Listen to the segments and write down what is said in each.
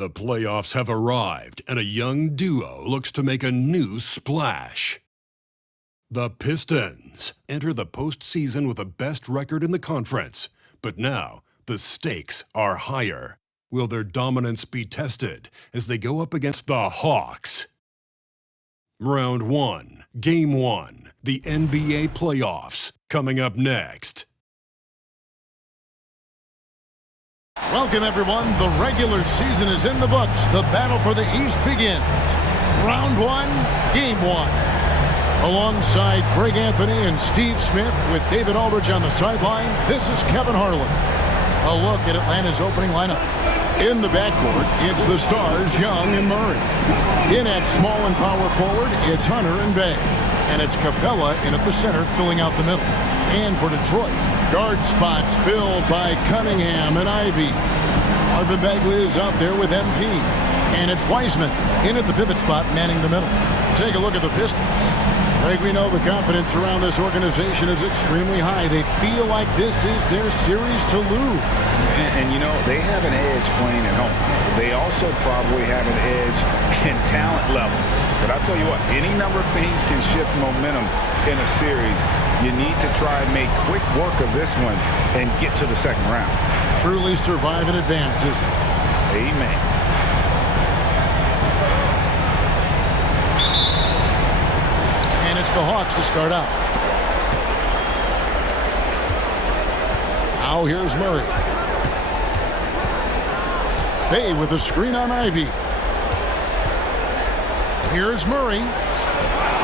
The playoffs have arrived, and a young duo looks to make a new splash. The Pistons enter the postseason with the best record in the conference, but now the stakes are higher. Will their dominance be tested as they go up against the Hawks? Round 1, Game 1, the NBA playoffs, coming up next. Welcome, everyone. The regular season is in the books. The battle for the East begins. Round 1, Game 1. Alongside Greg Anthony and Steve Smith with David Aldridge on the sideline, this is Kevin Harlan. A look at Atlanta's opening lineup. In the backcourt, it's the stars, Young and Murray. In at small and power forward, it's Hunter and Bay. And it's Capella in at the center, filling out the middle. And for Detroit, guard spots filled by Cunningham and Ivy. Marvin Bagley is out there with MP. And it's Wiseman in at the pivot spot, manning the middle. Take a look at the Pistons. Greg, we know the confidence around this organization is extremely high. They feel like this is their series to lose. And you know, they have an edge playing at home. They also probably have an edge in talent level. But I'll tell you what, any number of things can shift momentum in a series. You need to try and make quick work of this one and get to the second round. Truly survive and advance, isn't it? Amen. And it's the Hawks to start out. Now here's Murray. Bay with a screen on Ivy. Here's Murray.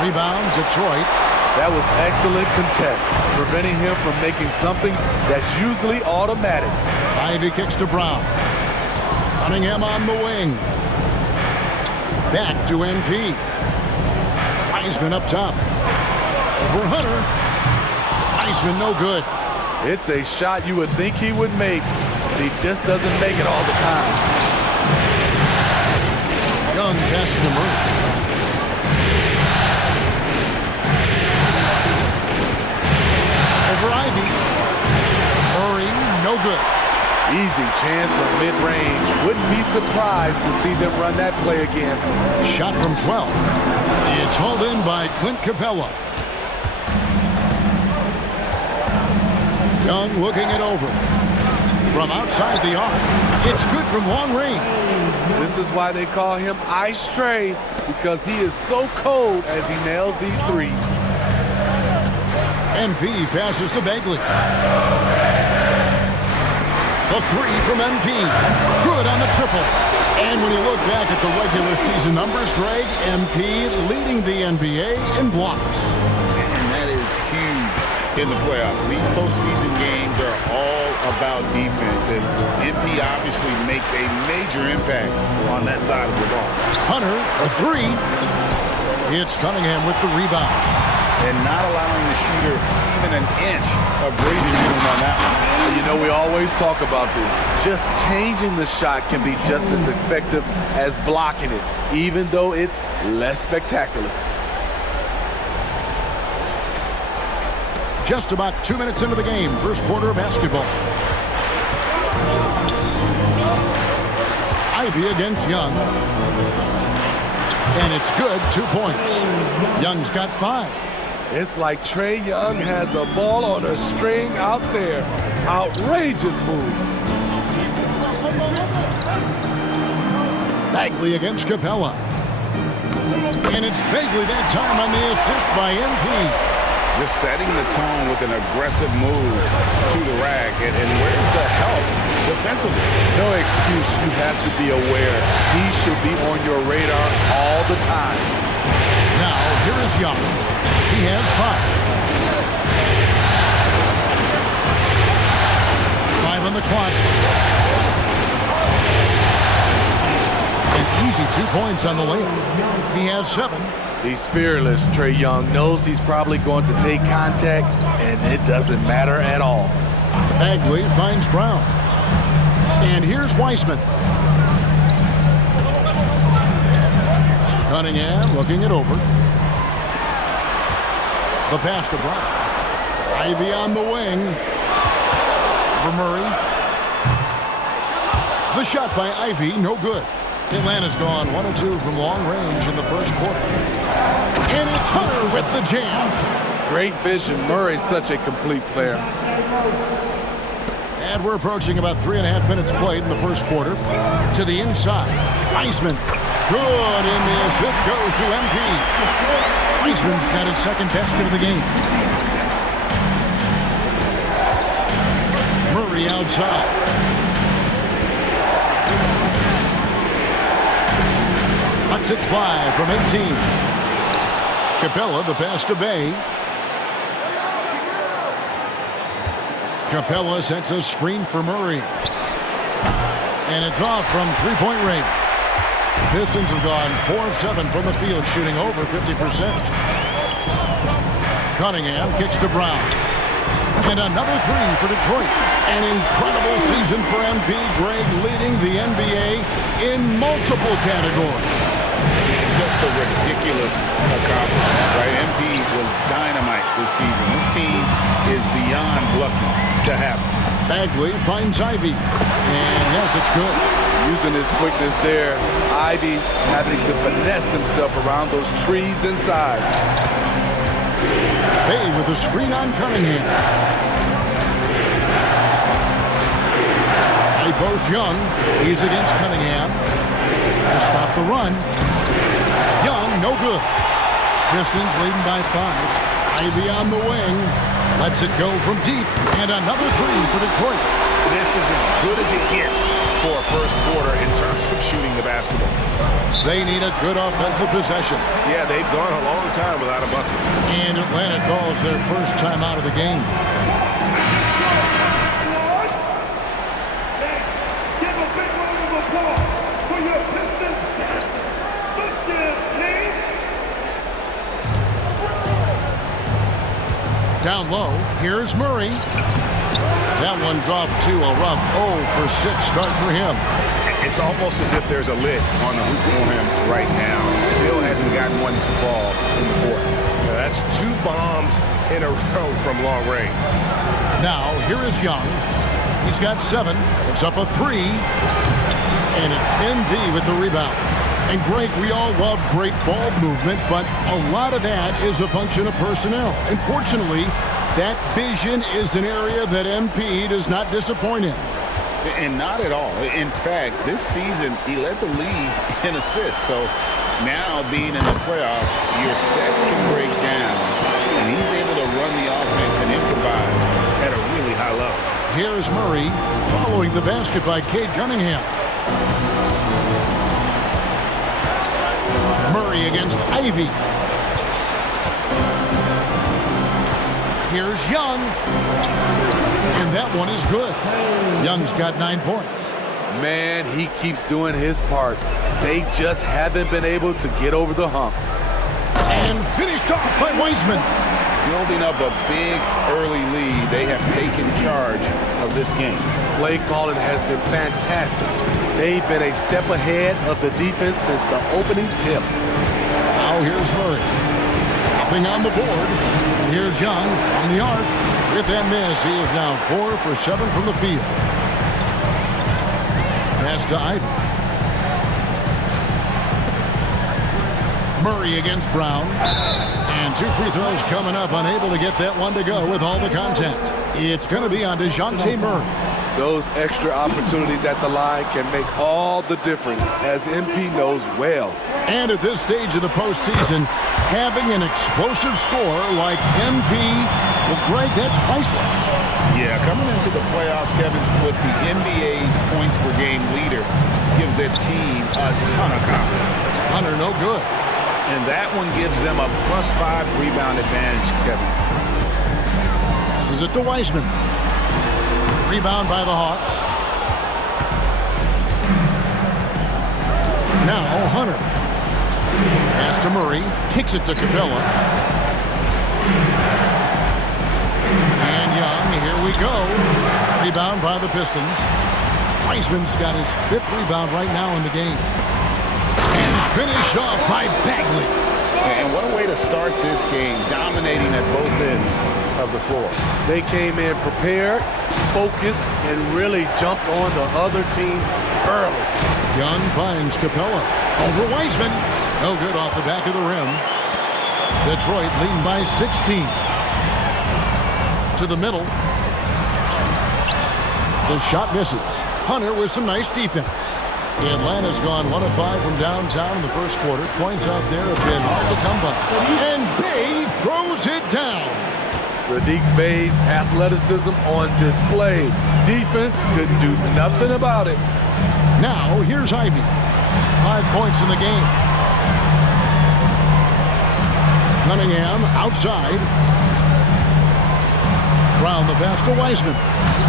Rebound, Detroit. That was excellent contest, preventing him from making something that's usually automatic. Ivy kicks to Brown. Cunningham on the wing. Back to MP. Wiseman up top. Over Hunter. Wiseman no good. It's a shot you would think he would make, but he just doesn't make it all the time. Young pass to Murray. Over Ivy. Murray, no good. Easy chance from mid-range. Wouldn't be surprised to see them run that play again. Shot from 12. It's hauled in by Clint Capella. Young looking it over. From outside the arc. It's good from long range. This is why they call him Ice Tray, because he is so cold as he nails these threes. MP passes to Bagley. The three from MP. Good on the triple. And when you look back at the regular season numbers, Greg, MP leading the NBA in blocks. And that is huge in the playoffs. These postseason games are all about defense, and MP obviously makes a major impact on that side of the ball. Hunter, a three. It's Cunningham with the rebound. And not allowing the shooter even an inch of breathing room on that one. You know, we always talk about this. Just changing the shot can be just as effective as blocking it, even though it's less spectacular. Just about 2 minutes into the game, first quarter of basketball. Ivy against Young. And it's good, 2 points. Young's got 5. It's like Trae Young has the ball on a string out there. Outrageous move. Bagley against Capella. And it's Bagley that time on the assist by MP. Just setting the tone with an aggressive move to the rack. And where's the help defensively? No excuse. You have to be aware. He should be on your radar all the time. Now, here is Young. He has 5. 5 on the clock. An easy 2 points on the layup. He has 7. He's fearless. Trae Young knows he's probably going to take contact, and it doesn't matter at all. Bagley finds Brown. And here's Wiseman. Cunningham looking it over. The pass to Brown. Ivy on the wing. For Murray. The shot by Ivy, no good. Atlanta's gone 1 of 2 from long range in the first quarter. And it's Hunter with the jam. Great vision. Murray's such a complete player. And we're approaching about 3.5 minutes played in the first quarter. To the inside. Wiseman. Good, and the assist goes to MP. Wiseman's got his second basket of the game. Murray outside. Let's it fly from 18. Capella, the pass to Bay. Capella sets a screen for Murray. And it's off from three-point range. The Pistons have gone 4 of 7 from the field, shooting over 50%. Cunningham kicks to Brown. And another three for Detroit. An incredible season for MP. Greg leading the NBA in multiple categories. Just a ridiculous accomplishment, right? MP was dynamite this season. This team is beyond lucky to have him. Bagley finds Ivy. And yes, it's good. Using his quickness there. Ivy having to finesse himself around those trees inside. Bay with a screen on Cunningham. High post Young. He's against Cunningham. To stop the run. Young, no good. Pistons leading by 5. Ivy on the wing. Lets it go from deep. And another three for Detroit. This is as good as it gets for a first quarter in terms of shooting the basketball. They need a good offensive possession. Yeah, they've gone a long time without a bucket. And Atlanta calls their first time out of the game. Give a big round of applause for your Pistons. Down low, here's Murray. That one's off to a rough 0 for 6 start for him. It's almost as if there's a lid on the hoop for him right now. He still hasn't gotten one to fall in the court. Yeah, that's 2 bombs in a row from long range. Now, here is Young. He's got 7. It's up a 3. And it's MV with the rebound. And Greg, we all love great ball movement, but a lot of that is a function of personnel. Unfortunately, that vision is an area that MP does not disappoint in. And not at all. In fact, this season, he led the league in assists. So now being in the playoffs, your sets can break down. And he's able to run the offense and improvise at a really high level. Here's Murray following the basket by Cade Cunningham. Murray against Ivy. Here's Young. And that one is good. Young's got 9 points. Man, he keeps doing his part. They just haven't been able to get over the hump. And finished off by Wiseman. Building up a big early lead, they have taken charge of this game. Play calling has been fantastic. They've been a step ahead of the defense since the opening tip. Now here's Murray. Nothing on the board. And here's Young from the arc. With that miss, he is now 4 for 7 from the field. Pass to Ivy. Murray against Brown. And 2 free throws coming up, unable to get that one to go with all the contact. It's going to be on DeJounte Murray. Those extra opportunities at the line can make all the difference, as MP knows well. And at this stage of the postseason, having an explosive score like MP, well, Greg, that's priceless. Yeah, coming into the playoffs, Kevin, with the NBA's points per game leader gives that team a ton of confidence. Hunter, no good. And that one gives them a +5 rebound advantage, Kevin. Passes it to Wiseman. Rebound by the Hawks. Now Hunter. Pass to Murray. Kicks it to Capella. And Young, here we go. Rebound by the Pistons. Wiseman's got his 5th rebound right now in the game. And finished off by Bagley. And what a way to start this game, dominating at both ends of the floor. They came in prepared, focused, and really jumped on the other team early. Young finds Capella. Over Wiseman. No good off the back of the rim. Detroit leading by 16. To the middle. The shot misses. Hunter with some nice defense. Atlanta's gone 1 of 5 from downtown in the first quarter. Points out there have been hard to come by. And Bey throws it down. Sadiq Bey's athleticism on display. Defense couldn't do nothing about it. Now, here's Ivy. 5 points in the game. Cunningham outside. Brown the pass to Wiseman.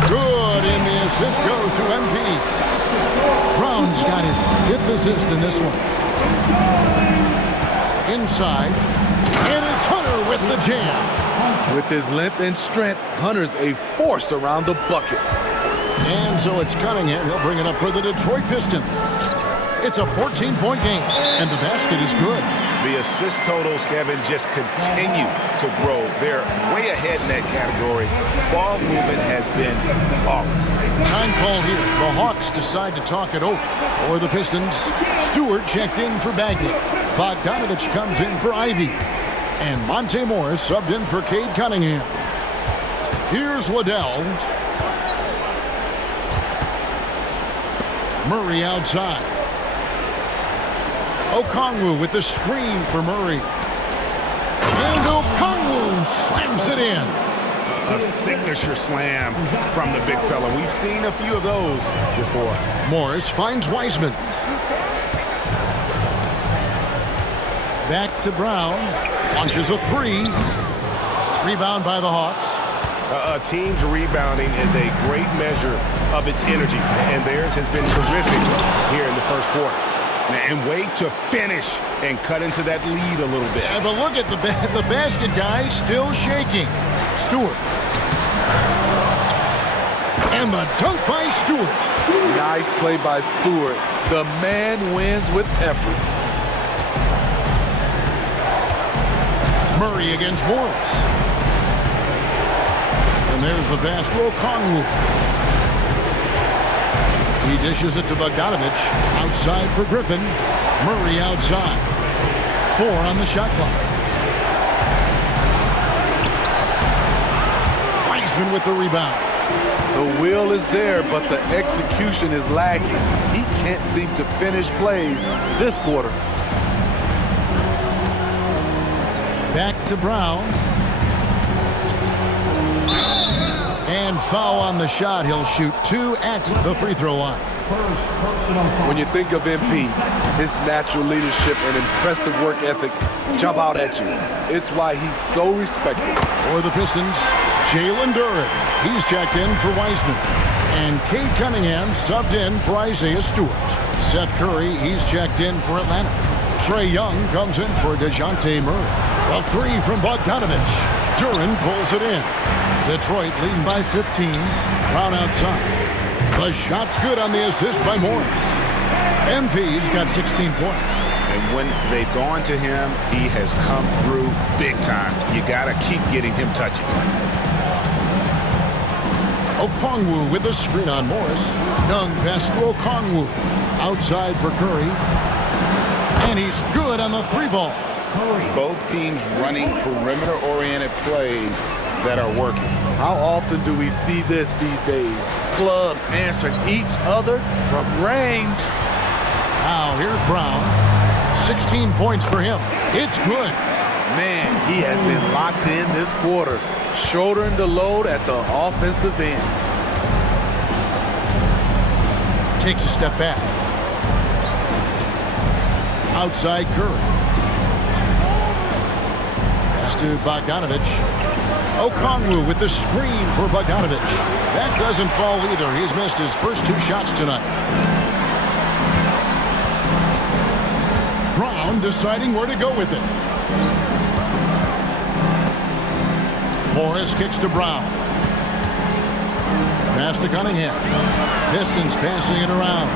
Good, and the assist goes to MP. Brown's got his 5th assist in this one. Inside, and it's Hunter with the jam. With his length and strength, Hunter's a force around the bucket. And so it's Cunningham. He'll bring it up for the Detroit Pistons. It's a 14-point game, and the basket is good. The assist totals, Kevin, just continue to grow. They're way ahead in that category. Ball movement has been flawless. Time call here. The Hawks decide to talk it over. For the Pistons, Stewart checked in for Bagley. Bogdanovich comes in for Ivy. And Monte Morris subbed in for Cade Cunningham. Here's Liddell. Murray outside. Okongwu with the screen for Murray. And Okongwu slams it in. A signature slam from the big fella. We've seen a few of those before. Morris finds Wiseman. Back to Brown. Launches a 3. Rebound by the Hawks. A team's rebounding is a great measure of its energy, and theirs has been terrific here in the first quarter. And wait to finish and cut into that lead a little bit. Yeah, but look at the basket guy still shaking. Stewart. And the dunk by Stewart. Nice play by Stewart. The man wins with effort. Murray against Morris. And there's the pass to Okongwu. He dishes it to Bogdanovich. Outside for Griffin. Murray outside. 4 on the shot clock. Wiseman with the rebound. The will is there, but the execution is lacking. He can't seem to finish plays this quarter. Back to Brown. And foul on the shot. He'll shoot 2 at the free throw line. When you think of MP, his natural leadership and impressive work ethic jump out at you. It's why he's so respected. For the Pistons, Jalen Duren. He's checked in for Wiseman. And Cade Cunningham subbed in for Isaiah Stewart. Seth Curry, he's checked in for Atlanta. Trae Young comes in for DeJounte Murray. A 3 from Bogdanovich. Duren pulls it in. Detroit leading by 15. Brown outside. The shot's good on the assist by Morris. MP's got 16 points. And when they've gone to him, he has come through big time. You got to keep getting him touches. Okongwu with a screen on Morris. Young pass to Okongwu. Outside for Curry. And he's good on the 3-ball. Both teams running perimeter-oriented plays that are working. How often do we see this these days? Clubs answering each other from range. Now here's Brown. 16 points for him. It's good. Man, he has been locked in this quarter, shouldering the load at the offensive end. Takes a step back. Outside Curry. Pass to Bogdanovich. Okongwu with the screen for Bogdanovich. That doesn't fall either. He's missed his first 2 shots tonight. Brown deciding where to go with it. Morris kicks to Brown. Pass to Cunningham. Pistons passing it around.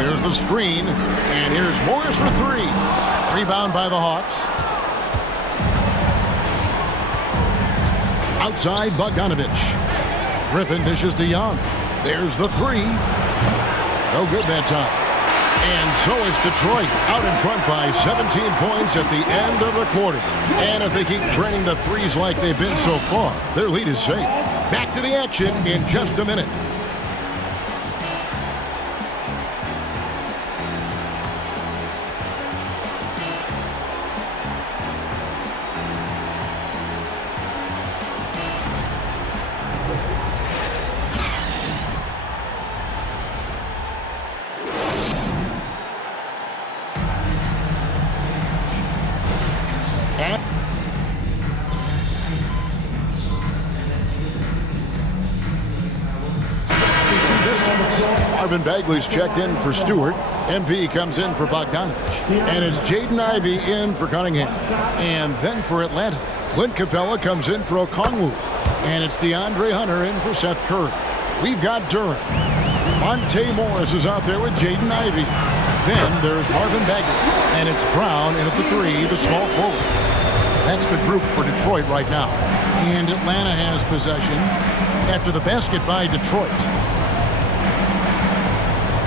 Here's the screen. And here's Morris for 3. Rebound by the Hawks. Outside Bogdanovich. Griffin dishes to Young. There's the three. No good that time. And so is Detroit out in front by 17 points at the end of the quarter. And if they keep draining the threes like they've been so far, their lead is safe. Back to the action in just a minute. Marvin Bagley's checked in for Stewart. MP comes in for Bogdanovich. And it's Jaden Ivey in for Cunningham. And then for Atlanta, Clint Capella comes in for Okongwu. And it's DeAndre Hunter in for Seth Curry. We've got Durant. Monte Morris is out there with Jaden Ivey. Then there's Marvin Bagley. And it's Brown in at the three, the small forward. That's the group for Detroit right now. And Atlanta has possession after the basket by Detroit.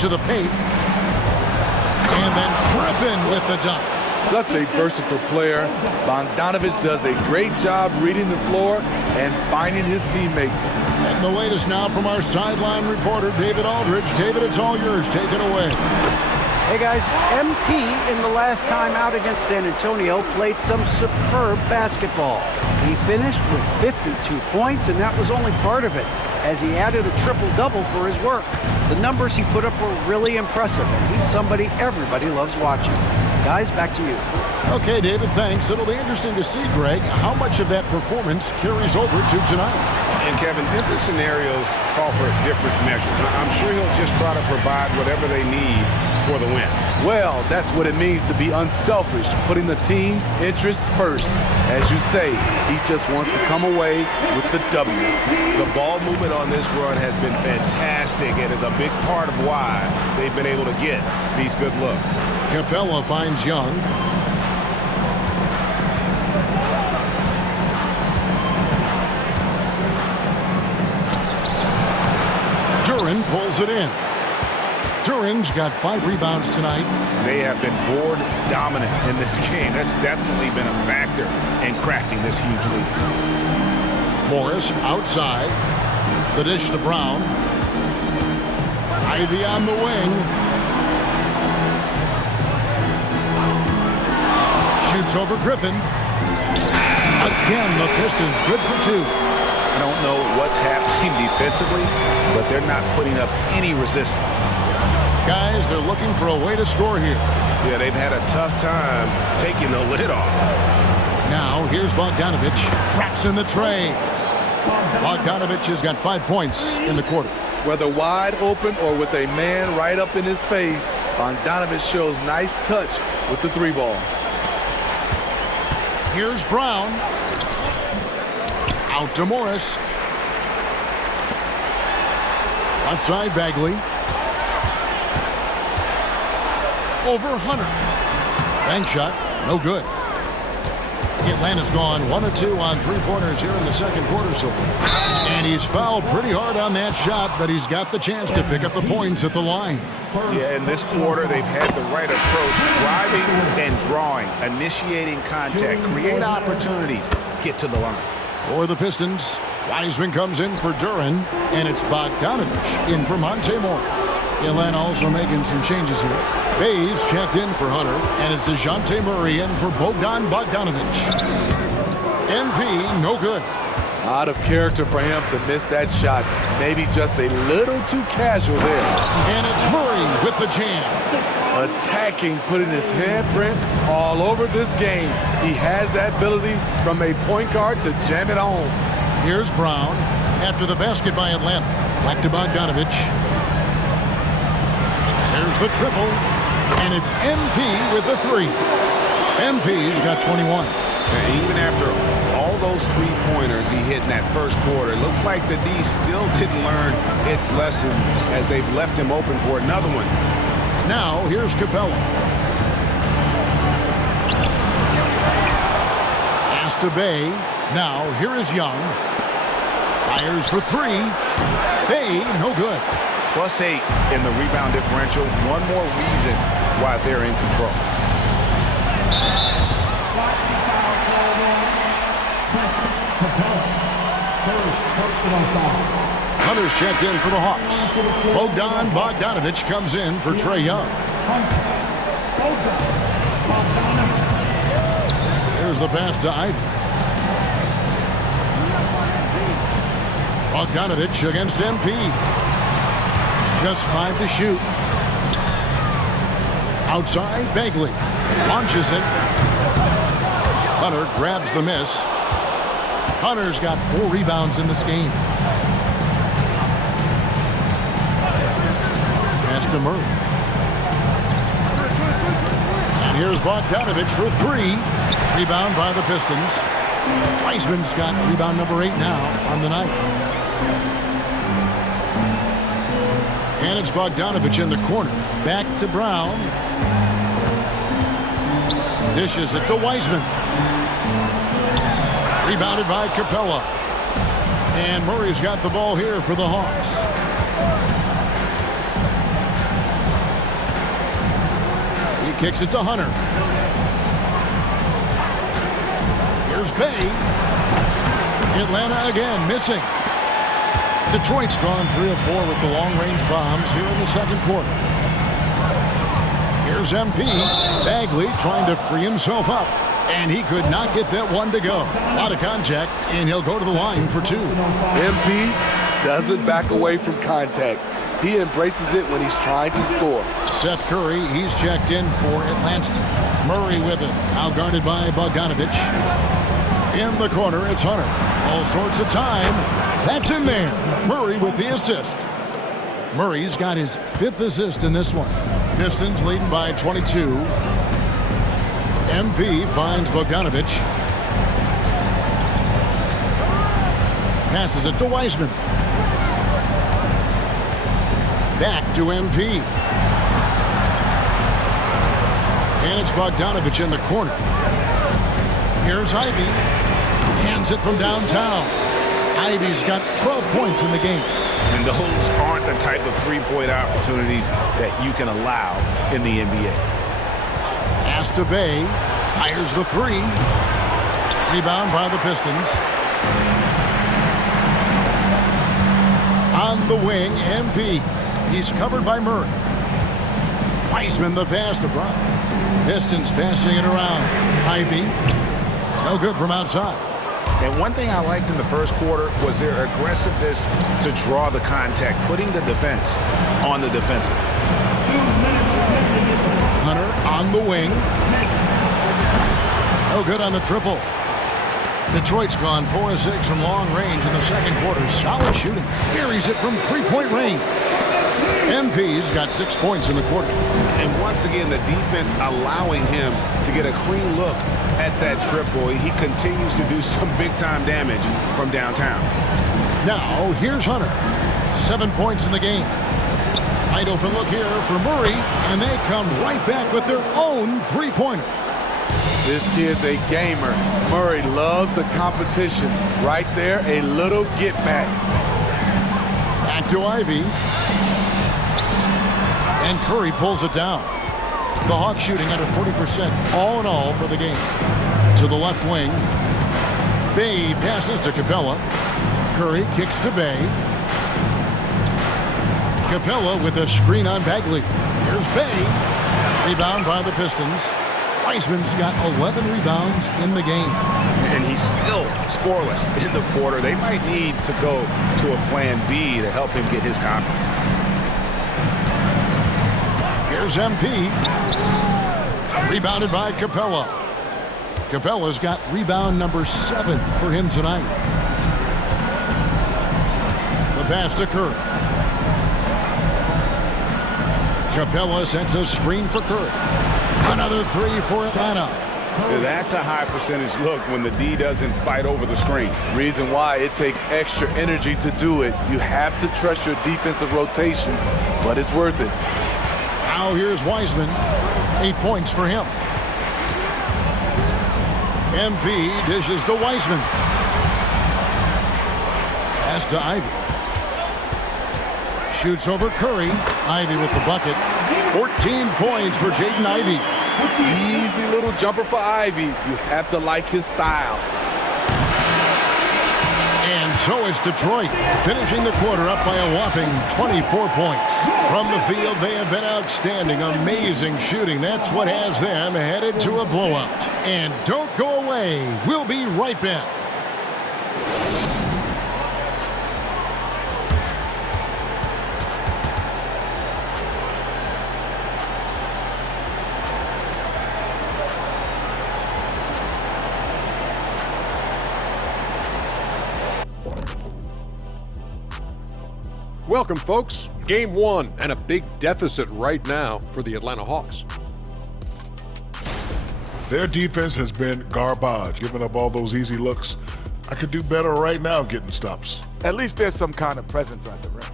To the paint. And then Griffin with the dunk. Such a versatile player. Bogdanovich does a great job reading the floor and finding his teammates. And the latest now from our sideline reporter, David Aldridge. David, it's all yours. Take it away. Hey guys, MP in the last time out against San Antonio played some superb basketball. He finished with 52 points, and that was only part of it, as he added a triple-double for his work. The numbers he put up were really impressive, and he's somebody everybody loves watching. Guys, back to you. Okay, David, thanks. It'll be interesting to see, Greg, how much of that performance carries over to tonight. And Kevin, different scenarios call for different measures. I'm sure he'll just try to provide whatever they need for the win. Well, that's what it means to be unselfish, putting the team's interests first. As you say, he just wants to come away with the W. The ball movement on this run has been fantastic and is a big part of why they've been able to get these good looks. Capella finds Young. Duran pulls it in. Duran's got 5 rebounds tonight. They have been board dominant in this game. That's definitely been a factor in crafting this huge lead. Morris outside. The dish to Brown. Ivy on the wing. Shoots over Griffin. Again, the Pistons good for 2. I don't know what's happening defensively, but they're not putting up any resistance. Guys, they're looking for a way to score here. Yeah, they've had a tough time taking the lid off. Now, here's Bogdanovich. Drops in the tray. Bogdanovich has got 5 points in the quarter. Whether wide open or with a man right up in his face, Bogdanovich shows nice touch with the 3-ball. Here's Brown. Out to Morris. Left side, Bagley. Over Hunter. Bank shot, no good. Atlanta's gone 1 of 2 on 3-pointers here in the second quarter so far. And he's fouled pretty hard on that shot, but he's got the chance to pick up the points at the line. Yeah, in this quarter, they've had the right approach, driving and drawing, initiating contact, create opportunities, get to the line. For the Pistons, Wiseman comes in for Duran, and it's Bogdanovich in for Monte Morris. Atlanta also making some changes here. Bays checked in for Hunter, and it's DeJounte Murray in for Bogdanovich. MP, no good. Out of character for him to miss that shot. Maybe just a little too casual there. And it's Murray with the jam. Attacking, putting his handprint all over this game. He has that ability from a point guard to jam it home. Here's Brown after the basket by Atlanta. Back to Bogdanovich. There's the triple, and it's MP with the 3. MP's got 21. And even after all those 3-pointers he hit in that first quarter, it looks like the D still didn't learn its lesson as they've left him open for another one. Now, here's Capella. Pass to Bay. Now, here is Young. Fires for three. Hey, no good. +8 in the rebound differential. One more reason why they're in control. First personal foul. Hunter's checked in for the Hawks. Bogdanovich comes in for Trae Young. Here's the pass to Ivy. Bogdanovich against MP. Just 5 to shoot. Outside, Bagley launches it. Hunter grabs the miss. Hunter's got 4 rebounds in this game. Pass to Murray. And here's Bogdanovich for 3. Rebound by the Pistons. Wiseman's got rebound number 8 now on the night. And it's Bogdanovich in the corner. Back to Brown. Dishes it to Wiseman. Rebounded by Capella. And Murray's got the ball here for the Hawks. He kicks it to Hunter. Here's Bay. Atlanta again, missing. Detroit's gone 3 of 4 with the long-range bombs here in the second quarter. Here's MP. Bagley trying to free himself up. And he could not get that one to go. A lot of contact, and he'll go to the line for 2. MP doesn't back away from contact. He embraces it when he's trying to score. Seth Curry, he's checked in for Atlanta. Murray with it, now guarded by Bogdanovich. In the corner, it's Hunter. All sorts of time. That's in there. Murray with the assist. Murray's got his 5th assist in this one. Pistons leading by 22. MP finds Bogdanovich. Passes it to Wiseman. Back to MP. And it's Bogdanovich in the corner. Here's Ivy. Hands it from downtown. Ivy's got 12 points in the game. And those aren't the type of three-point opportunities that you can allow in the NBA. Pass to Bay. Fires the 3. Rebound by the Pistons. On the wing, MP. He's covered by Murray. Wiseman the pass to Brown. Pistons passing it around. Ivy. No good from outside. And one thing I liked in the first quarter was their aggressiveness to draw the contact, putting the defense on the defensive. Hunter on the wing. No good on the triple. Detroit's gone 4 of 6 from long range in the second quarter. Solid shooting. Carries it from 3-point range. MP's got 6 points in the quarter. And once again, the defense allowing him to get a clean look at that triple. He continues to do some big-time damage from downtown. Now, here's Hunter. 7 points in the game. Wide open look here for Murray, and they come right back with their own 3-pointer. This kid's a gamer. Murray loves the competition. Right there, a little get back. Back to Ivy. And Curry pulls it down. The Hawks shooting under 40% all in all for the game. To the left wing. Bay passes to Capella. Curry kicks to Bay. Capella with a screen on Bagley. Here's Bay. Rebound by the Pistons. Wiseman's got 11 rebounds in the game. And he's still scoreless in the quarter. They might need to go to a plan B to help him get his confidence. Here's MP. Rebounded by Capella. Capella's got rebound number 7 for him tonight. The pass to Curry. Capella sends a screen for Curry. Another 3 for Atlanta. That's a high percentage look when the D doesn't fight over the screen. Reason why it takes extra energy to do it. You have to trust your defensive rotations, but it's worth it. Now here's Wiseman. 8 points for him. MP dishes to Wiseman. Pass to Ivy. Shoots over Curry. Ivy with the bucket. 14 points for Jaden Ivey. Easy little jumper for Ivy. You have to like his style. And so it's Detroit, finishing the quarter up by a whopping 24 points. From the field, they have been outstanding, amazing shooting. That's what has them headed to a blowout. And don't go away. We'll be right back. Welcome, folks. Game 1 and a big deficit right now for the Atlanta Hawks. Their defense has been garbage, giving up all those easy looks. I could do better right now getting stops. At least there's some kind of presence at the rim.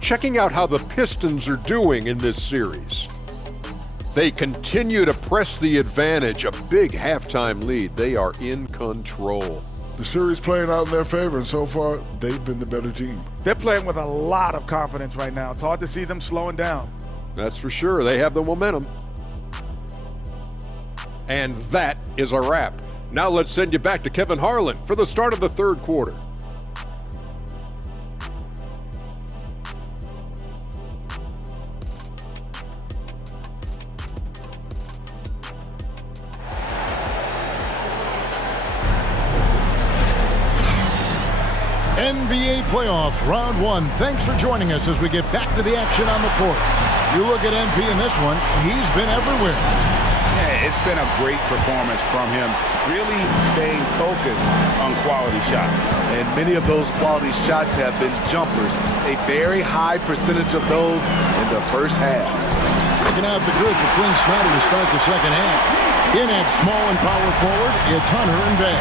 Checking out how the Pistons are doing in this series. They continue to press the advantage, a big halftime lead. They are in control. The series playing out in their favor, and so far, they've been the better team. They're playing with a lot of confidence right now. It's hard to see them slowing down. That's for sure. They have the momentum. And that is a wrap. Now let's send you back to Kevin Harlan for the start of the third quarter. NBA playoff round 1. Thanks for joining us as we get back to the action on the court. You look at MP in this one, he's been everywhere. Yeah, it's been a great performance from him, really staying focused on quality shots. And many of those quality shots have been jumpers, a very high percentage of those in the first half. Checking out the group for Quinn Snyder to start the second half. In at small and power forward, it's Hunter and Bay.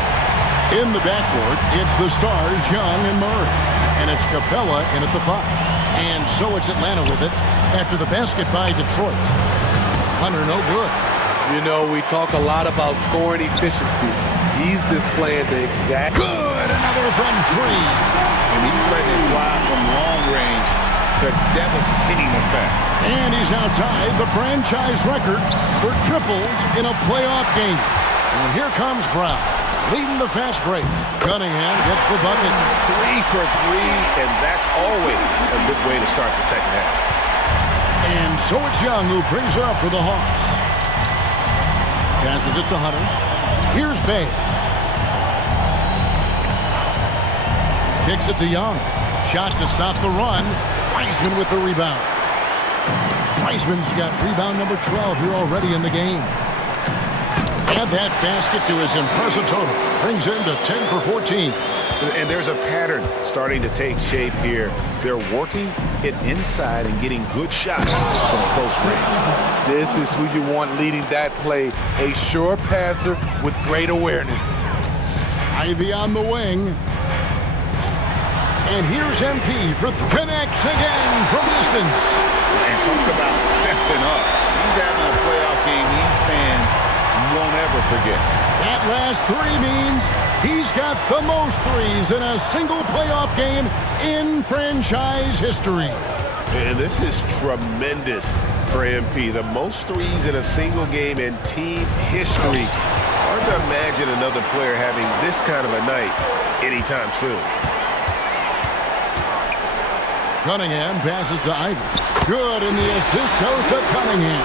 In the backcourt, it's the stars Young and Murray. And it's Capella in at the 5. And so it's Atlanta with it after the basket by Detroit. Hunter no good. You know, we talk a lot about scoring efficiency. He's displaying the exact... Good! Another from 3. And he's letting it fly from long range to devastating effect. And he's now tied the franchise record for triples in a playoff game. And here comes Brown, leading the fast break. Cunningham gets the bucket. 3 for 3, and that's always a good way to start the second half. And so it's Young who brings it up for the Hawks. Passes it to Hunter. Here's Bay. Kicks it to Young. Shot to stop the run. Wiseman with the rebound. Wiseman's got rebound number 12 here already in the game. Add that basket to his impressive total. Brings him to 10 for 14. And there's a pattern starting to take shape here. They're working it inside and getting good shots from close range. This is who you want leading that play. A sure passer with great awareness. Ivy on the wing. And here's MP for connects again from distance. And talk about stepping up. He's having a playoff game these fans won't ever forget. That last 3 means he's got the most threes in a single playoff game in franchise history. And this is tremendous for MP. The most threes in a single game in team history. Hard to imagine another player having this kind of a night anytime soon. Cunningham passes to Ivy. Good, and the assist goes to Cunningham.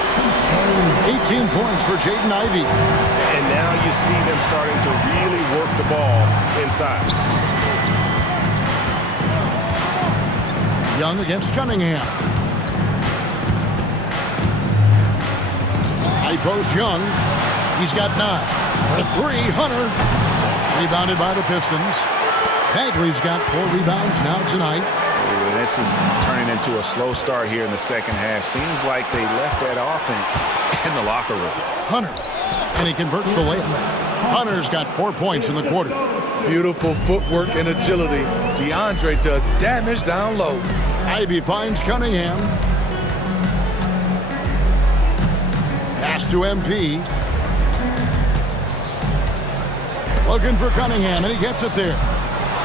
18 points for Jaden Ivey. And now you see them starting to really work the ball inside. Young against Cunningham. High post Young. He's got 9. For 3, Hunter. Rebounded by the Pistons. Bagley's got 4 rebounds now tonight. And this is turning into a slow start here in the second half. Seems like they left that offense in the locker room. Hunter, and he converts the layup. Hunter's got 4 points in the quarter. Beautiful footwork and agility. DeAndre does damage down low. Ivy finds Cunningham. Pass to MP. Looking for Cunningham, and he gets it there.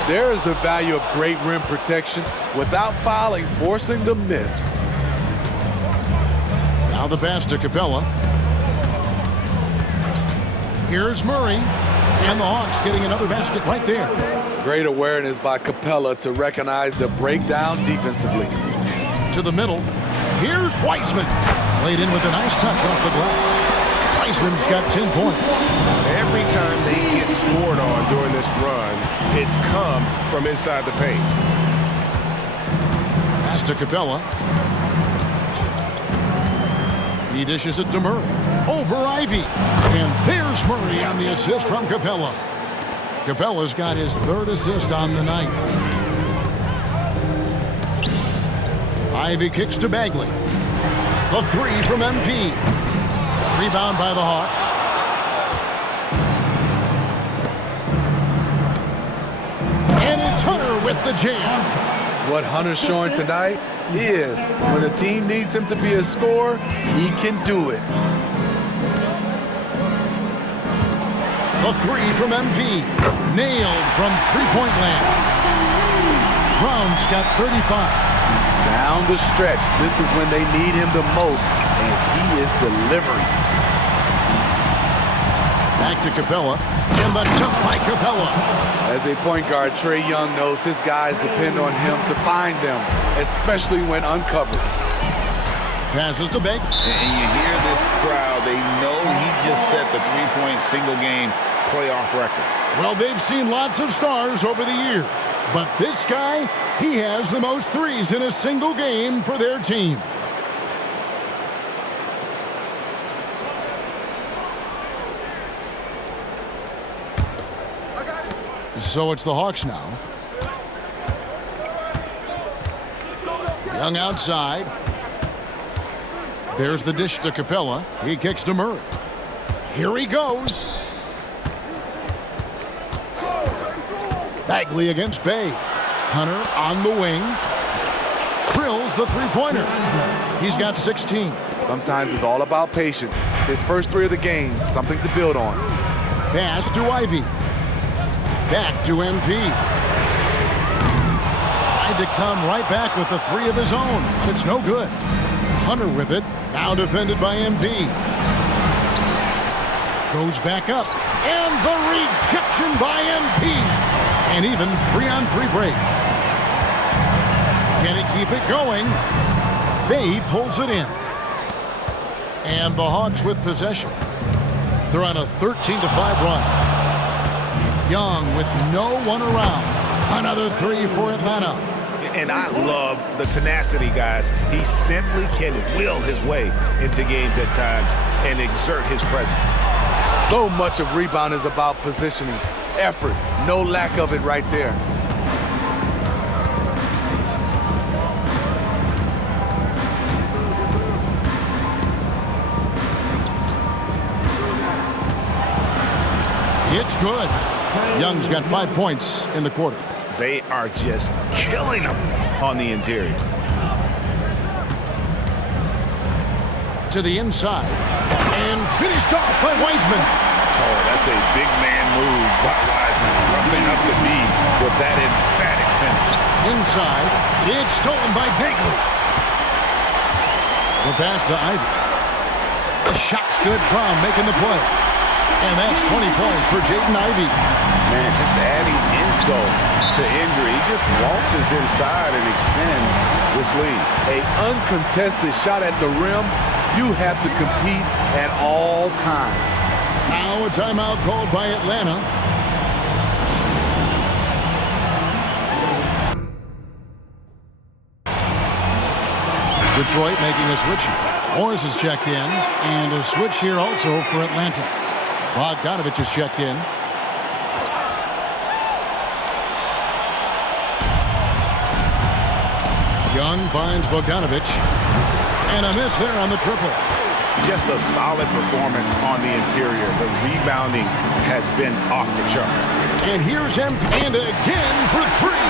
There is the value of great rim protection without fouling, forcing the miss. Now the pass to Capella. Here's Murray, and the Hawks getting another basket right there. Great awareness by Capella to recognize the breakdown defensively. To the middle. Here's Wiseman. Laid in with a nice touch off the glass. Wiseman's got 10 points. Every time they get scored on during this run, it's come from inside the paint. Pass to Capella. He dishes it to Murray. Over Ivy. And there's Murray on the assist from Capella. Capella's got his third assist on the night. Ivy kicks to Bagley. The three from MP. Rebound by the Hawks. And it's Hunter with the jam. What Hunter's showing tonight is when the team needs him to be a scorer, he can do it. The three from MP. Nailed from three-point land. Brown's got 35. Down the stretch, this is when they need him the most, and he is delivering. Back to Capella, and the jump by Capella. As a point guard, Trae Young knows his guys depend on him to find them, especially when uncovered. Passes to Bagley. And you hear this crowd, they know he just set the three-point single-game playoff record. Well, they've seen lots of stars over the years, but this guy, he has the most threes in a single game for their team. So it's the Hawks now. Young outside. There's the dish to Capella. He kicks to Murray. Here he goes. Bagley against Bay. Hunter on the wing. Drills the three-pointer. He's got 16. Sometimes it's all about patience. His first three of the game, something to build on. Pass to Ivy. Back to MP. Tried to come right back with the three of his own, but it's no good. Hunter with it. Now defended by MP. Goes back up. And the rejection by MP. And even 3-on-3 break. Can he keep it going? Bay pulls it in. And the Hawks with possession. They're on a 13-5 run. Young with no one around. Another three for Atlanta. And I love the tenacity, guys. He simply can will his way into games at times and exert his presence. So much of rebound is about positioning. Effort, no lack of it right there. It's good. Young's got 5 points in the quarter. They are just killing them on the interior. To the inside. And finished off by Wiseman. Oh, that's a big man move by Wiseman. Roughing up the knee with that emphatic finish. Inside. It's stolen by Bagley. The pass to Ivy. The shot's good. Brown making the play. And that's 20 points for Jaden Ivey. Man, just adding insult to injury. He just waltzes inside and extends this lead. An uncontested shot at the rim, you have to compete at all times. Now a timeout called by Atlanta. Detroit making a switch here. Morris is checked in, and a switch here also for Atlanta. Bogdanovich is checked in. Young finds Bogdanovich. And a miss there on the triple. Just a solid performance on the interior. The rebounding has been off the charts. And here's him, and again for three.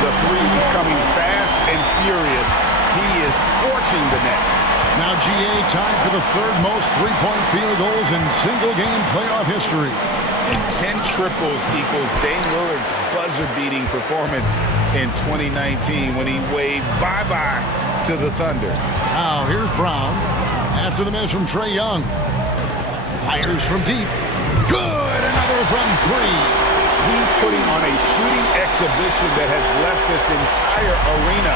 The three's coming fast and furious. He is scorching the net. Now GA tied for the third most three-point field goals in single-game playoff history. And 10 triples equals Dame Lillard's buzzer-beating performance in 2019 when he waved bye-bye to the Thunder. Now here's Brown. After the miss from Trae Young. Fires from deep. Good! Another from three. He's putting on a shooting exhibition that has left this entire arena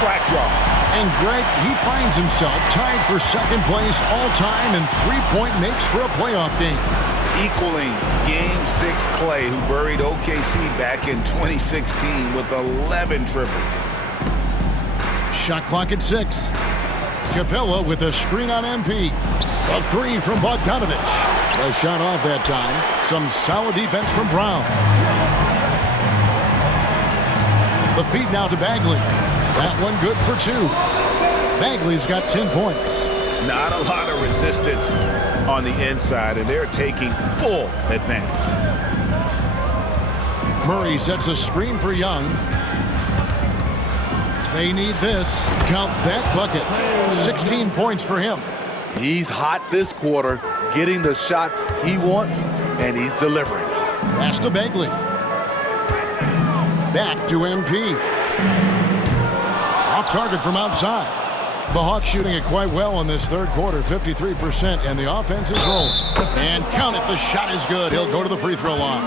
slack-jawed. And Greg, he finds himself tied for second place all-time in three-point makes for a playoff game. Equaling Game 6 Clay, who buried OKC back in 2016 with 11 triples. Shot clock at 6. Capella with a screen on MP. A three from Bogdanovich. A shot off that time. Some solid defense from Brown. The feed now to Bagley. That one good for 2. Bagley's got 10 points. Not a lot of resistance on the inside, and they're taking full advantage. Murray sets a screen for Young. They need this. Count that bucket. 16 points for him. He's hot this quarter, getting the shots he wants, and he's delivering. Pass to Bagley. Back to MP. Off target from outside. The Hawks shooting it quite well in this third quarter, 53%, and the offense is rolling. And count it, the shot is good. He'll go to the free throw line.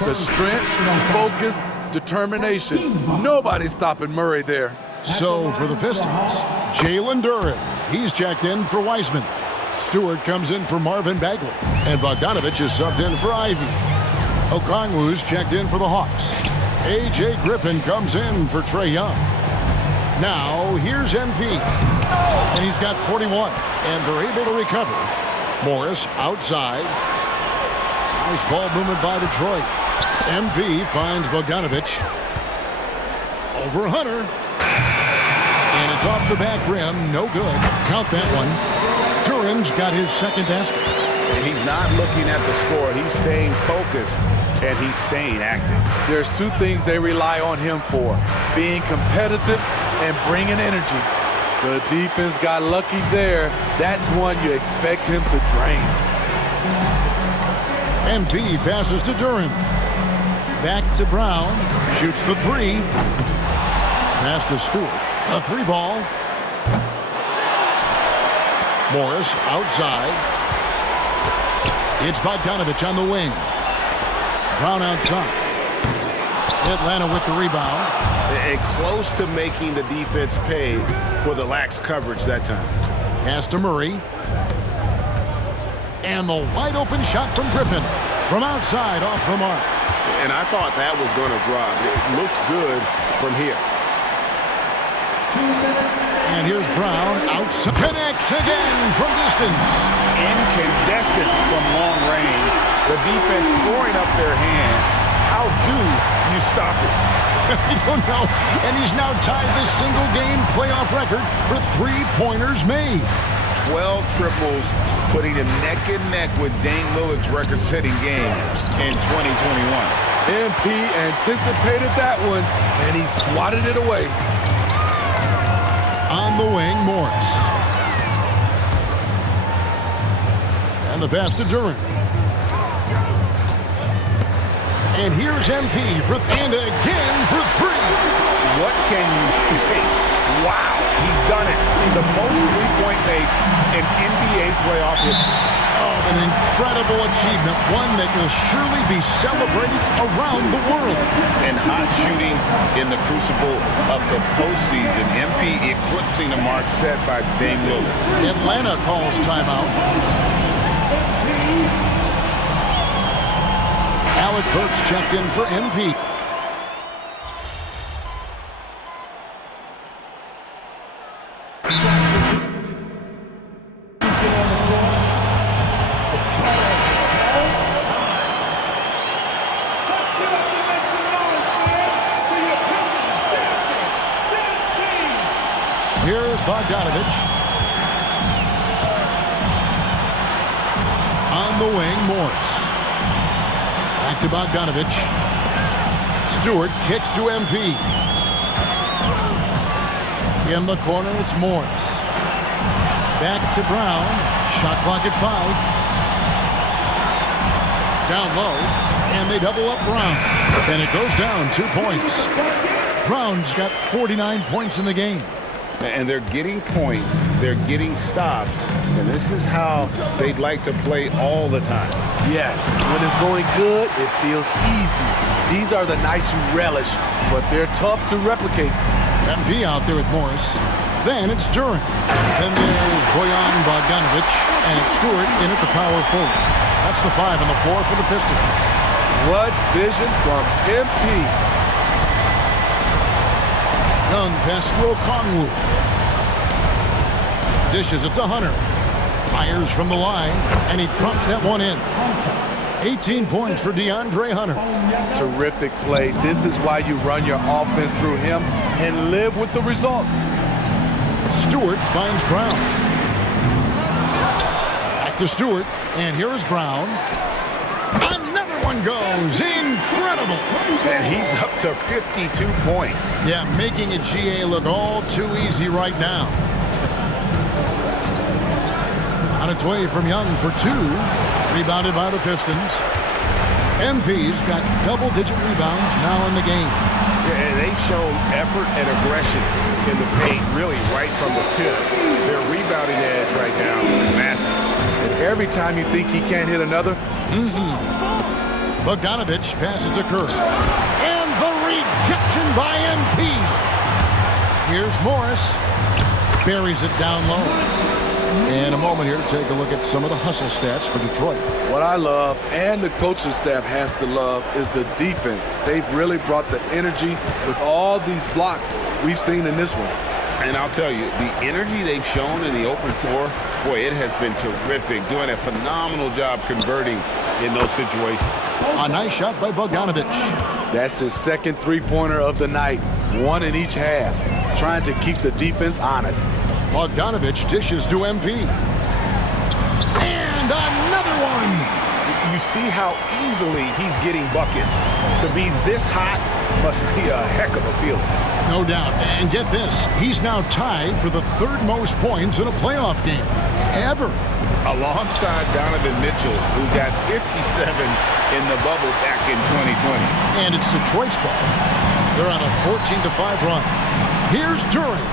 The strength, focus, determination. Nobody's stopping Murray there. So for the Pistons, Jalen Duren. He's checked in for Wiseman. Stewart comes in for Marvin Bagley. And Bogdanovich is subbed in for Ivy. Okongwu's checked in for the Hawks. A.J. Griffin comes in for Trae Young. Now, here's MP. And he's got 41. And they're able to recover. Morris outside. Nice ball movement by Detroit. MP finds Bogdanovich. Over Hunter. And it's off the back rim. No good. Count that one. Duren's got his second basket. He's not looking at the score. He's staying focused, and he's staying active. There's two things they rely on him for: being competitive and bringing energy. The defense got lucky there. That's one you expect him to drain. MP passes to Duren. Back to Brown. Shoots the three. Pass to Stewart. A three ball. Morris outside. It's Bogdanovich on the wing. Brown outside. Atlanta with the rebound. And close to making the defense pay for the lax coverage that time. Pass to Murray. And the wide open shot from Griffin. From outside, off the mark. And I thought that was going to drop. It looked good from here. And here's Brown outside. Connects again from distance. Incandescent from long range. The defense throwing up their hands. How do you stop it? I don't know. And he's now tied the single-game playoff record for three-pointers made. 12 triples, putting him neck and neck with Dame Lillard's record-setting game in 2021. MP anticipated that one, and he swatted it away. On the wing, Morris. And the pass to Duren. And here's MP for and again for three. What can you say? Wow, he's done it. The most three-point makes in NBA playoff history. Oh, an incredible achievement, one that will surely be celebrated around the world. And hot shooting in the crucible of the postseason. MP eclipsing the mark set by Dame Lillard. Atlanta calls timeout. Alec Burks checked in for MP. Here's Bogdanovich. On the wing, Morris. Back to Bogdanovich. Stewart kicks to MP. In the corner, it's Morris. Back to Brown. Shot clock at 5. down low, and they double up Brown. And it goes down 2 points. Brown's got 49 points in the game. And they're getting points, they're getting stops, and this is how they'd like to play all the time. Yes, when it's going good, it feels easy. These are the nights you relish, but they're tough to replicate. MP out there with Morris. Then it's Duran. Then there's Bojan Bogdanovic, and it's Stewart in at the power forward. That's the 5 and the 4 for the Pistons. What vision from MP. Young pass to Okongwu. Dishes it to Hunter. Fires from the line, and he drops that one in. 18 points for DeAndre Hunter. Terrific play. This is why you run your offense through him and live with the results. Stewart finds Brown. Back to Stewart, and here is Brown. Another one goes. Incredible. And he's up to 52 points. Yeah, making a GA look all too easy right now. On its way from Young for 2. Rebounded by the Pistons. MP's got double-digit rebounds now in the game. Yeah, and they've shown effort and aggression in the paint, really right from the tip. Their rebounding edge right now is massive. And every time you think he can't hit another, Bogdanovic passes to Kerr. And the rejection by MP. Here's Morris. Buries it down low. And a moment here to take a look at some of the hustle stats for Detroit. What I love, and the coaching staff has to love, is the defense. They've really brought the energy with all these blocks we've seen in this one. And I'll tell you, the energy they've shown in the open floor, boy, it has been terrific. Doing a phenomenal job converting in those situations. A nice shot by Bogdanovic. That's his second three-pointer of the night, one in each half, trying to keep the defense honest. Bogdanovic dishes to MP. And another one! You see how easily he's getting buckets. To be this hot must be a heck of a feeling. No doubt. And get this, he's now tied for the 3rd most points in a playoff game ever. Alongside Donovan Mitchell, who got 57 in the bubble back in 2020. And it's Detroit's ball. They're on a 14-5 run. Here's Duran.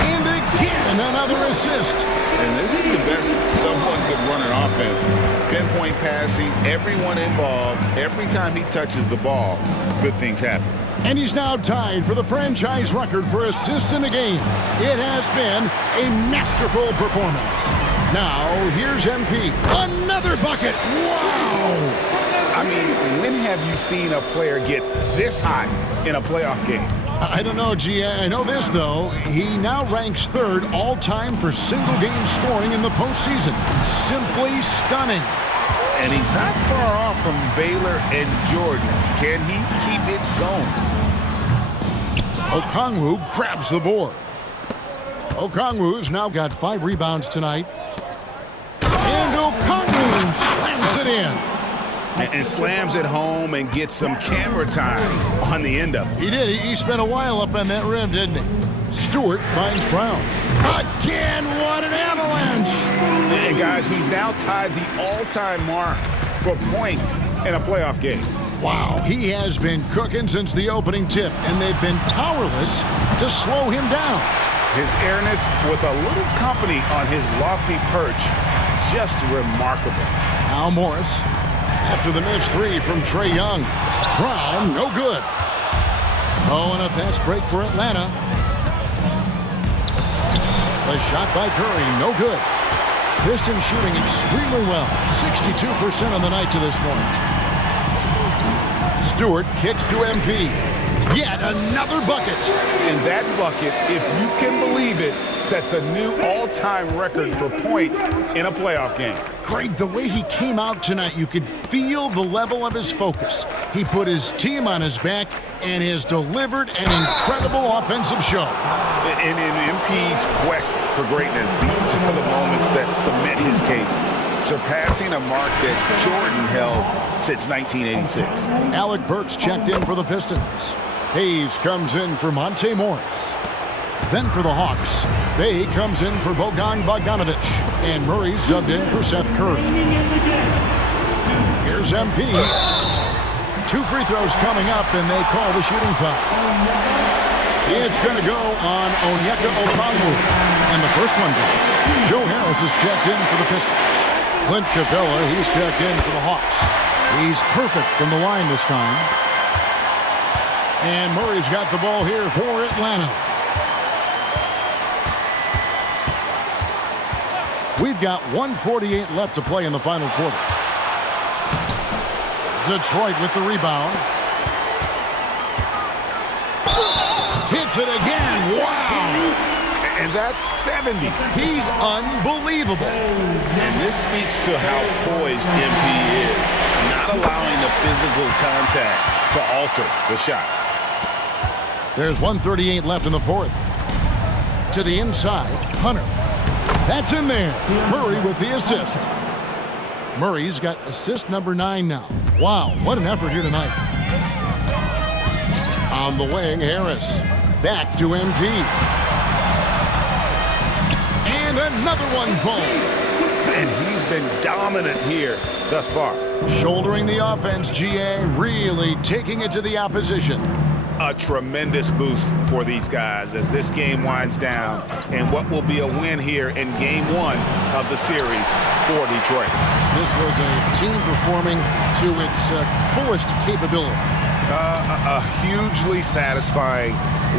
And again, another assist. And this is the best someone could run an offense. Pinpoint passing, everyone involved. Every time he touches the ball, good things happen. And he's now tied for the franchise record for assists in a game. It has been a masterful performance. Now, here's MP. Another bucket. Wow! I mean, when have you seen a player get this hot in a playoff game? I don't know, G. I know this, though. He now ranks 3rd all-time for single-game scoring in the postseason. Simply stunning. And he's not far off from Baylor and Jordan. Can he keep it going? Okongwu grabs the board. Okongwu's now got 5 rebounds tonight. And Okongwu slams it in. And slams it home and gets some camera time on the end of it. He did. He spent a while up on that rim, didn't he? Stewart finds Brown. Again, what an avalanche! And guys, he's now tied the all-time mark for points in a playoff game. Wow, he has been cooking since the opening tip, and they've been powerless to slow him down. His airness with a little company on his lofty perch, just remarkable. Now Morris. After the missed 3 from Trae Young. Brown, no good. Oh, and a fast break for Atlanta. The shot by Curry, no good. Pistons shooting extremely well. 62% on the night to this point. Stewart kicks to MP. Yet another bucket. And that bucket, if you can believe it, sets a new all-time record for points in a playoff game. Greg, the way he came out tonight, you could feel the level of his focus. He put his team on his back and has delivered an incredible offensive show. And in MP's quest for greatness, these are the moments that cement his case, surpassing a mark that Jordan held since 1986. Alec Burks checked in for the Pistons. Hayes comes in for Monte Morris. Then for the Hawks, Bay comes in for Bojan Bogdanovic. And Murray subbed in for Seth Curry. Here's MP. 2 free throws coming up, and they call the shooting foul. It's going to go on Onyeka Okongwu. And the first one goes. Joe Harris is checked in for the Pistons. Clint Capella, he's checked in for the Hawks. He's perfect from the line this time. And Murray's got the ball here for Atlanta. We've got 1:48 left to play in the final quarter. Detroit with the rebound. Hits it again. Wow. And that's 70. He's unbelievable. And this speaks to how poised MP is, not allowing the physical contact to alter the shot. There's 1:38 left in the fourth. To the inside, Hunter. That's in there. Murray with the assist. Murray's got assist number 9 now. Wow, what an effort here tonight. On the wing, Harris. Back to MP. And another one falls. And he's been dominant here thus far. Shouldering the offense, GA, really taking it to the opposition. A tremendous boost for these guys as this game winds down and what will be a win here in game 1 of the series for Detroit. This was a team performing to its fullest capability. A hugely satisfying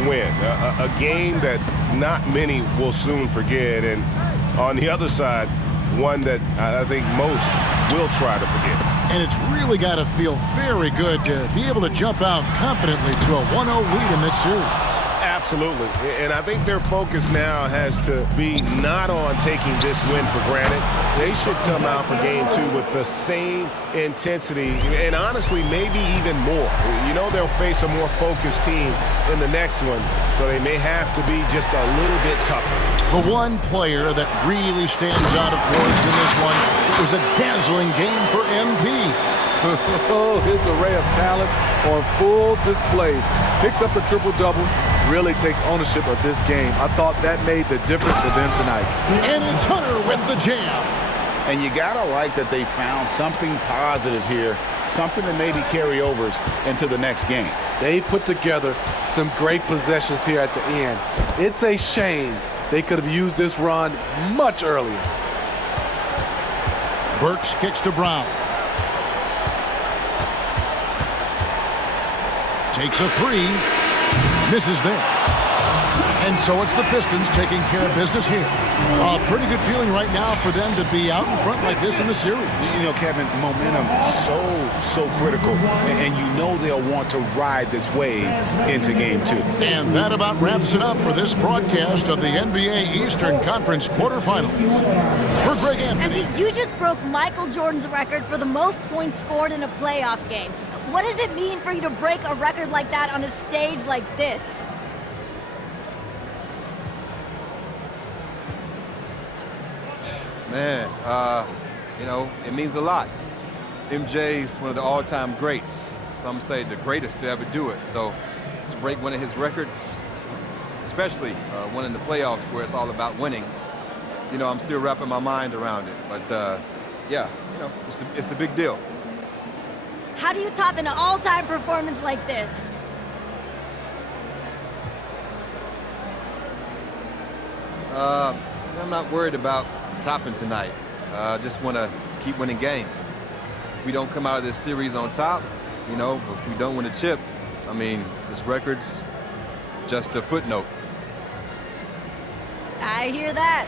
win. A game that not many will soon forget. And on the other side, one that I think most will try to forget. And it's really got to feel very good to be able to jump out confidently to a 1-0 lead in this series. Absolutely. And I think their focus now has to be not on taking this win for granted. They should come out for game 2 with the same intensity and honestly maybe even more. You know they'll face a more focused team in the next one, so they may have to be just a little bit tougher. The one player that really stands out, of course, in this one, it was a dazzling game for MP. His array of talents on full display. Picks up the triple-double, really takes ownership of this game. I thought that made the difference for them tonight. And it's Hunter with the jam. And you gotta like that they found something positive here, something that maybe carry overs into the next game. They put together some great possessions here at the end. It's a shame they could have used this run much earlier. Burks kicks to Brown. Takes a 3. Misses there. And so it's the Pistons taking care of business here. A pretty good feeling right now for them to be out in front like this in the series. You know, Kevin, momentum so critical. And you know they'll want to ride this wave into game 2. And that about wraps it up for this broadcast of the NBA Eastern Conference quarterfinals. For Greg Anthony. And you just broke Michael Jordan's record for the most points scored in a playoff game. What does it mean for you to break a record like that on a stage like this? Man, you know, it means a lot. MJ's one of the all-time greats. Some say the greatest to ever do it. So to break one of his records, especially one in the playoffs where it's all about winning, you know, I'm still wrapping my mind around it. But yeah, you know, it's a big deal. How do you top an all-time performance like this? I'm not worried about topping tonight. Just want to keep winning games. If we don't come out of this series on top, you know, if we don't win a chip, I mean, this record's just a footnote. I hear that.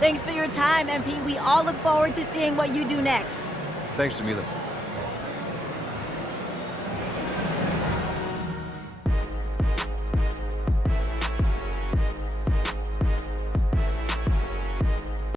Thanks for your time, MP. We all look forward to seeing what you do next. Thanks, Jamila.